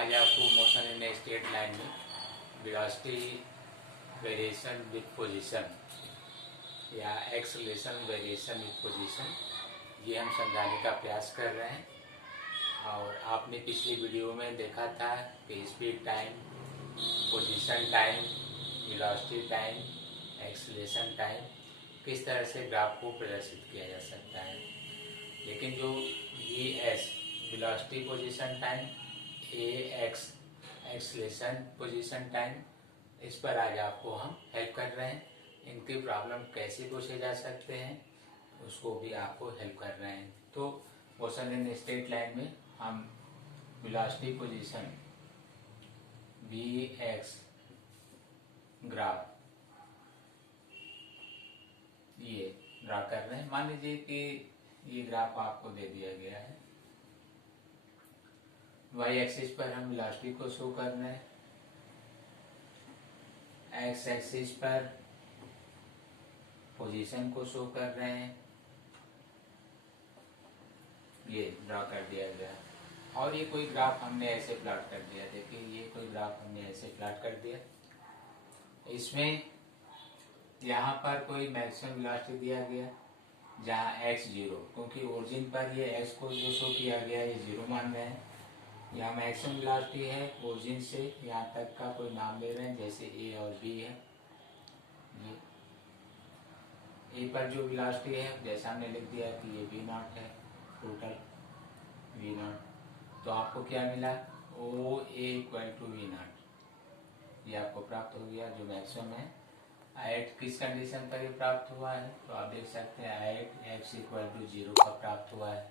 आज आपको motion in straight line में वेलोसिटी वेरिएशन विद पोजीशन या एक्सेलरेशन वेरिएशन विद पोजीशन ये हम समझाने का प्रयास कर रहे हैं। और आपने पिछली वीडियो में देखा था कि speed time, position time, velocity time, acceleration time किस तरह से ग्राफ को प्रदर्शित किया जा सकता है। लेकिन जो V S velocity position time, A X acceleration position time, इस पर आज आपको हम हेल्प कर रहे हैं। इनकी प्रॉब्लम कैसे पूछे जा सकते हैं उसको भी आपको हेल्प कर रहे हैं। तो मोशन इन स्ट्रेट लाइन में हम velocity position v x graph ये ड्रा कर रहे हैं। मान लीजिए कि ये ग्राफ आपको दे दिया गया है। वाई एक्सिस पर हम वेलोसिटी को शो कर रहे हैं, एक्स एक्सिस पर पोजीशन को शो कर रहे हैं। ये ड्रा कर दिया गया और ये कोई ग्राफ हमने ऐसे प्लॉट कर दिया। देखिए ये कोई ग्राफ हमने ऐसे प्लॉट कर दिया। इसमें यहाँ पर कोई मैक्सिमम वेलोसिटी दिया गया जहाँ x 0, क्योंकि ओरिजिन पर ये x को जो शो किया गया ये 0 मान रहे हैं। यहाँ मैक्सिमम वेलोसिटी है ओरिजिन से यहाँ तक का कोई नाम ले रहे हैं, जैसे a और b है। ये a पर जो वेलोसिटी है जैसा हमने लिख दिया कि ये v0 है, टोटल v0। तो आपको क्या मिला, ओ ए इक्वल टू v0, ये आपको प्राप्त हो गया जो मैक्सिमम है। एट किस कंडीशन पर ये प्राप्त हुआ है, तो आप देख सकते हैं एट एक्स इक्वल टू 0 पर प्राप्त हुआ है,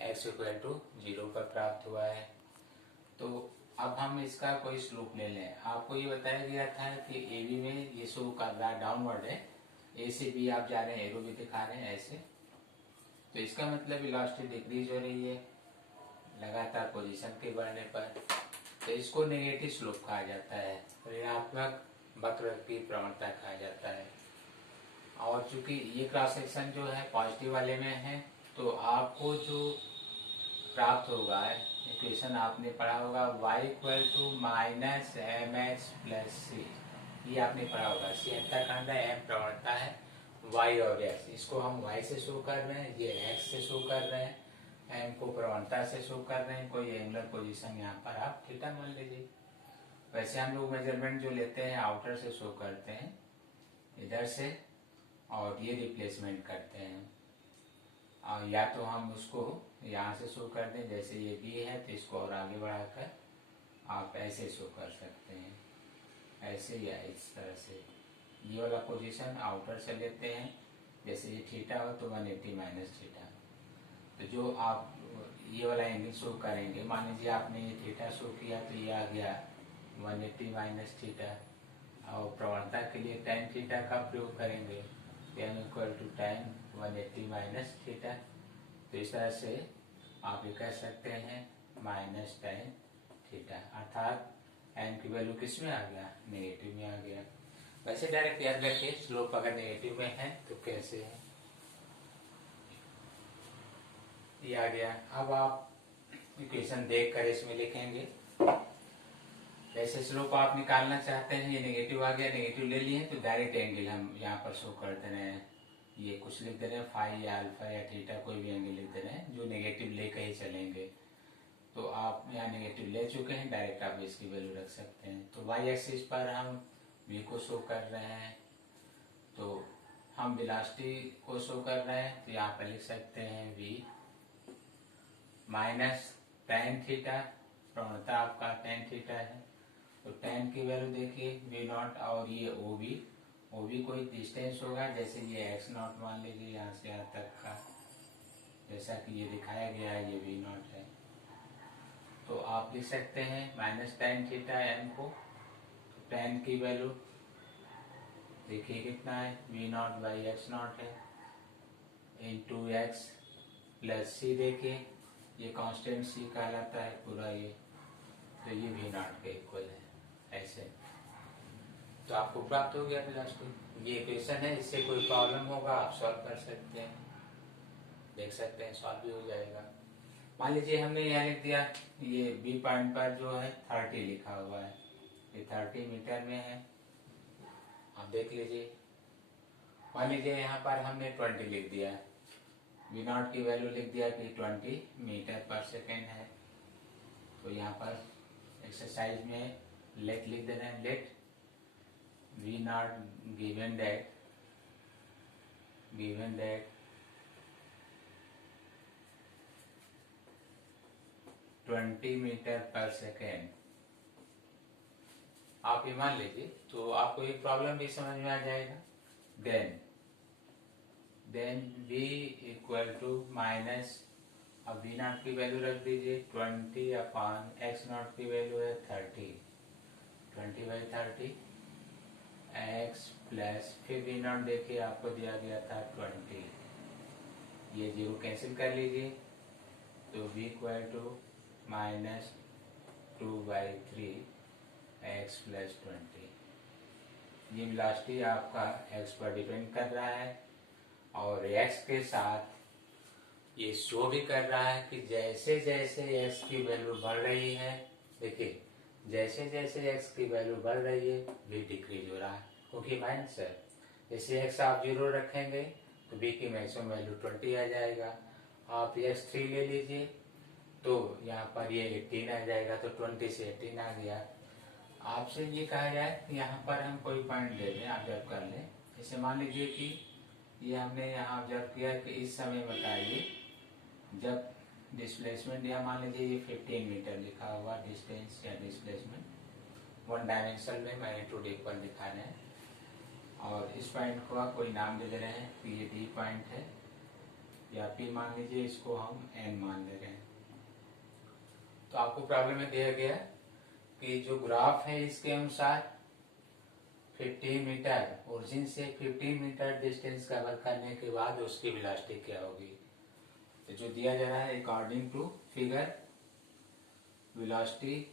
एक्स इक्वल टू 0 पर प्राप्त हुआ है। तो अब हम इसका कोई स्लोप ले लें। आपको ये बताया गया था कि ए बी में ये शो कर रहा है डाउनवर्ड है, ए से बी आप जा रहे हैं, एरो भी दिखा रहे हैं ऐसे। तो इसका मतलब वेलोसिटी डिक्रीज हो रही है लगातार पोजीशन के बढ़ने पर। तो इसको नेगेटिव स्लोप कहा जाता है, ऋणात्मक वक्र की प्रवणता कहा जाता है। और चूंकि ये क्रॉस सेक्शन जो है पॉजिटिव वाले में है, तो आपको जो प्राप्त होगा इक्वेशन आपने पढ़ा होगा y equal to minus M H plus C, ये आपने पढ़ा होगा। सी हत्याकांड है, एम प्रवणता है, y और x, इसको हम y से शो कर रहे हैं, ये x से शो कर रहे हैं, एम को प्रवणता से शो कर रहे हैं। कोई एंगुलर पोजीशन यहाँ पर आप थीटा मान लीजिए। वैसे हम लोग मेजरमेंट जो लेते हैं आउटर से शो करते हैं इधर से, और ये रिप्लेसमेंट करते हैं। और या तो हम उसको यहाँ से शो कर दें, जैसे ये बी है तो इसको और आगे बढ़ाकर आप ऐसे शो कर सकते हैं, ऐसे या इस तरह से। ये वाला पोजीशन आउटर से लेते हैं, जैसे ये थीटा हो तो 180 माइनस थीटा। तो जो आप ये वाला एंगल शो करेंगे, मान लीजिए आपने ये थीटा शो किया तो ये आ गया 180 माइनस थीटा। और प्रवणता के लिए tan थीटा का प्रयोग करेंगे, tan equal to tan 180 minus theta. तो इस तरह से आप ये कह सकते हैं माइनस tan थीटा, अर्थात n की वैल्यू किस में आ गया, नेगेटिव में आ गया। वैसे डायरेक्ट याद रखिए स्लोप अगर नेगेटिव में है तो कैसे है, ये आ गया। अब आप इक्वेशन देख कर इसमें लिखेंगे। जैसे स्लोप आप निकालना चाहते हैं, ये नेगेटिव आ गया, नेगेटिव ले लिए तो डायरेक्ट एंगल हम यहाँ पर शो कर दे रहे हैं। ये कुछ लिख दे रहे हैं फाई या अल्फा या थीटा, कोई भी एंगल लिख दे रहे हैं जो नेगेटिव लेकर ही चलेंगे। तो आप यहाँ नेगेटिव ले चुके हैं, डायरेक्ट आप इसकी वैल्यू रख सकते हैं। तो वाई एक्सिस पर हम v को शो कर रहे हैं, तो हम वेलोसिटी को शो कर रहे हैं, तो यहाँ पर लिख सकते हैं v माइनस tan थीटा, प्रवणता आपका tan थीटा है। तो tan की वैल्यू देखिए v0, और ये OB कोई डिस्टेंस होगा, जैसे ये x0 मान लीजिए यहाँ से यहाँ तक का, जैसा कि ये दिखाया गया है ये v0 है। तो आप लिख सकते हैं माइनस tan थीटा m को। तो tan की वैल्यू देखिए कितना है, v0 बाई x0 है, इंटू x प्लस c। देखिए ये कांस्टेंट c कहलाता है पूरा ये, तो ये v0 के इक्वल है ऐसे। तो आपको प्राप्त हो गया वेलोसिटी। ये इक्वेशन है, इससे कोई प्रॉब्लम होगा आप सॉल्व कर सकते हैं, देख सकते हैं सॉल्व भी हो जाएगा। मान लीजिए हमने यहाँ लिख दिया, ये बी पॉइंट पर जो है 30 लिखा हुआ है, ये 30 मीटर में है, आप देख लीजिए। मान लीजिए यहाँ पर हमने 20 लिख दिया, वी नॉट की वैल्यू लिख दिया कि 20 मीटर पर सेकेंड है। तो यहाँ पर एक्सरसाइज में लेट लिख देना है, let v not given that 20 metre पर सेकेंड। आप ये मान लीजिए तो आपको एक प्रॉब्लम भी समझ में आ जाएगा। Then v equal to minus, अब v नॉट की वैल्यू रख दीजिए 20 अपॉन x नॉट की वैल्यू है 30, 20/30 x प्लस, फिर v नॉट देखिए आपको दिया गया था 20, ये जीरो कैंसिल कर लीजिए, तो v equal to minus 2/3 x plus 20। ये वेलोसिटी आपका x पर डिपेंड कर रहा है और x के साथ ये शो भी कर रहा है कि जैसे जैसे x की वैल्यू बढ़ रही है, देखिए जैसे जैसे x की वैल्यू बढ़ रही है v डिक्रीज हो रहा है, क्योंकि माइनस है। जैसे x आप 0 रखेंगे तो v की मैक्सिमम वैल्यू 20 आ जाएगा। आप x3 ले लीजिए तो यहाँ पर ये 18 आ जाएगा, तो 20 से 18 आ गया। आपसे ये कहा जाए कि यहाँ पर हम कोई पॉइंट दे दें, ऑब्जर्व कर लें। जैसे मान लीजिए कि ये हमने यहाँ ऑब्जर्व किया कि इस समय बताइए जब डिस्प्लेसमेंट, या मान लीजिए ये 15 मीटर लिखा हुआ डिस्टेंस या डिस्प्लेसमेंट वन डायमेंशन में मैग्नीट्यूड एक पर दिखा रहे हैं, और इस पॉइंट को आप कोई नाम दे रहे हैं कि ये डी पॉइंट है या पी मान लीजिए, इसको हम एन मान ले रहे हैं। तो आपको प्रॉब्लम में दिया गया कि जो ग्राफ है इसके अनुसार 15 मीटर ओरिजिन से 15 मीटर डिस्टेंस कवर करने के बाद उसकी वेलोसिटी क्या होगी। तो जो दिया जा रहा है according to figure, velocity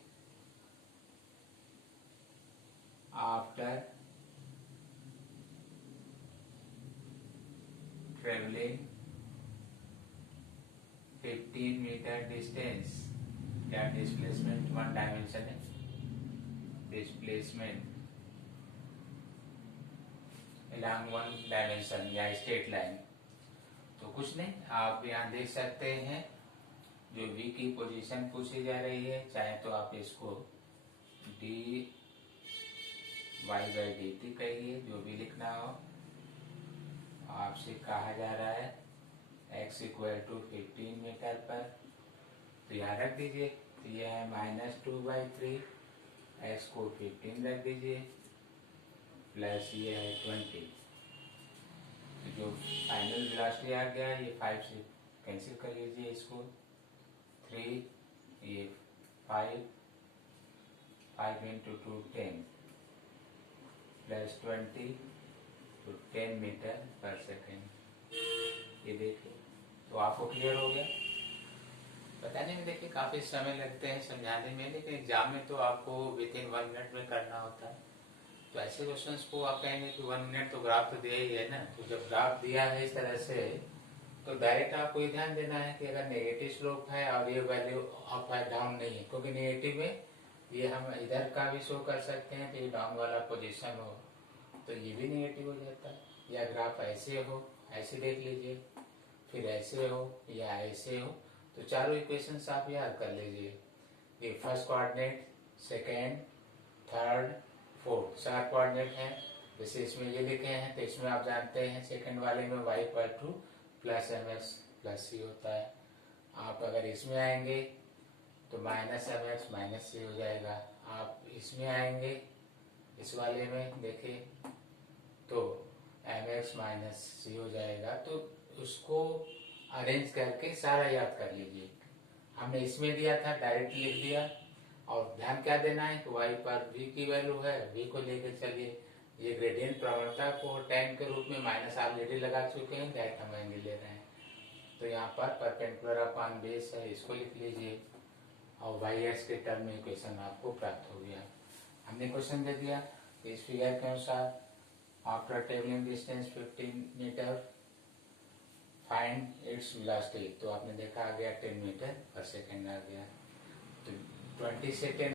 after travelling 15 metre distance, या डिस्प्लेसमेंट वन डायमेंशन है, डिस्प्लेसमेंट along वन डायमेंशन या स्ट्रेट लाइन। तो कुछ नहीं, आप यहाँ देख सकते हैं जो v की पोजीशन पूछी जा रही है, चाहे तो आप इसको dy बाई dt कहिए, जो भी लिखना हो। आपसे कहा जा रहा है x इक्वल टू 15 मीटर पर, तो यहाँ रख दीजिए, तो यह है -2/3, x को 15 रख दीजिए प्लस ये है 20। तो जो फाइनल वेलोसिटी आ गया ये 5 से कैंसिल कर लीजिए इसको, 3 ये 5 into 2 10 प्लस 20 तो 10 मीटर पर सेकेंड। ये देखिए, तो आपको क्लियर हो गया। बताने में देखिए काफी समय लगते हैं समझाने में, लेकिन एग्जाम में तो आपको विदिन 1 मिनट में करना होता है। तो ऐसे क्वेश्चंस को आप कहेंगे कि 1 मिनट तो ग्राफ तो दिया ही है ना, तो जब ग्राफ दिया है इस तरह से तो डायरेक्ट आपको ये ध्यान देना है कि अगर नेगेटिव स्लोप है और ये वैल्यू अप है डाउन नहीं है, क्योंकि नेगेटिव में ये हम इधर का भी शो कर सकते हैं कि डाउन वाला पोजीशन हो तो ये भी नेगेटिव हो जाता है, या ग्राफ ऐसे हो, ऐसे देख लीजिए, फिर ऐसे हो या ऐसे हो। तो चारों इक्वेशंस आप याद कर लीजिए, ये first coordinate, second, third, fourth 4 coordinate हैं। जैसे इसमें ये लिखे हैं तो इसमें आप जानते हैं सेकंड वाले में y equal two plus mx plus c होता है। आप अगर इसमें आएंगे तो -mx माइनस c हो जाएगा। आप इसमें आएंगे इस वाले में देखिए तो mx माइनस c हो जाएगा। तो उसको अरेंज करके सारा याद कर लीजिए। हमने इसमें दिया था डायरेक्ट लिख दिया, और ध्यान क्या देना है कि y पर v की वैल्यू है, v को लेकर चलिए। ये ग्रेडियंट प्रवणता को tan के रूप में माइनस ऑलरेडी लगा चुके हैं, डायरेक्ट हम एंगल ले रहे हैं। तो यहाँ पर परपेंडिकुलर अपॉन बेस है, इसको लिख लीजिए और y के टर्म में इक्वेशन आपको प्राप्त हो गया। हमने क्वेश्चन दे दिया इस फिगर के अनुसार after travelling distance 15 metre find its velocity, तो आपने देखा आ गया 10 मीटर पर सेकेंड आ गया, तो 20 से 10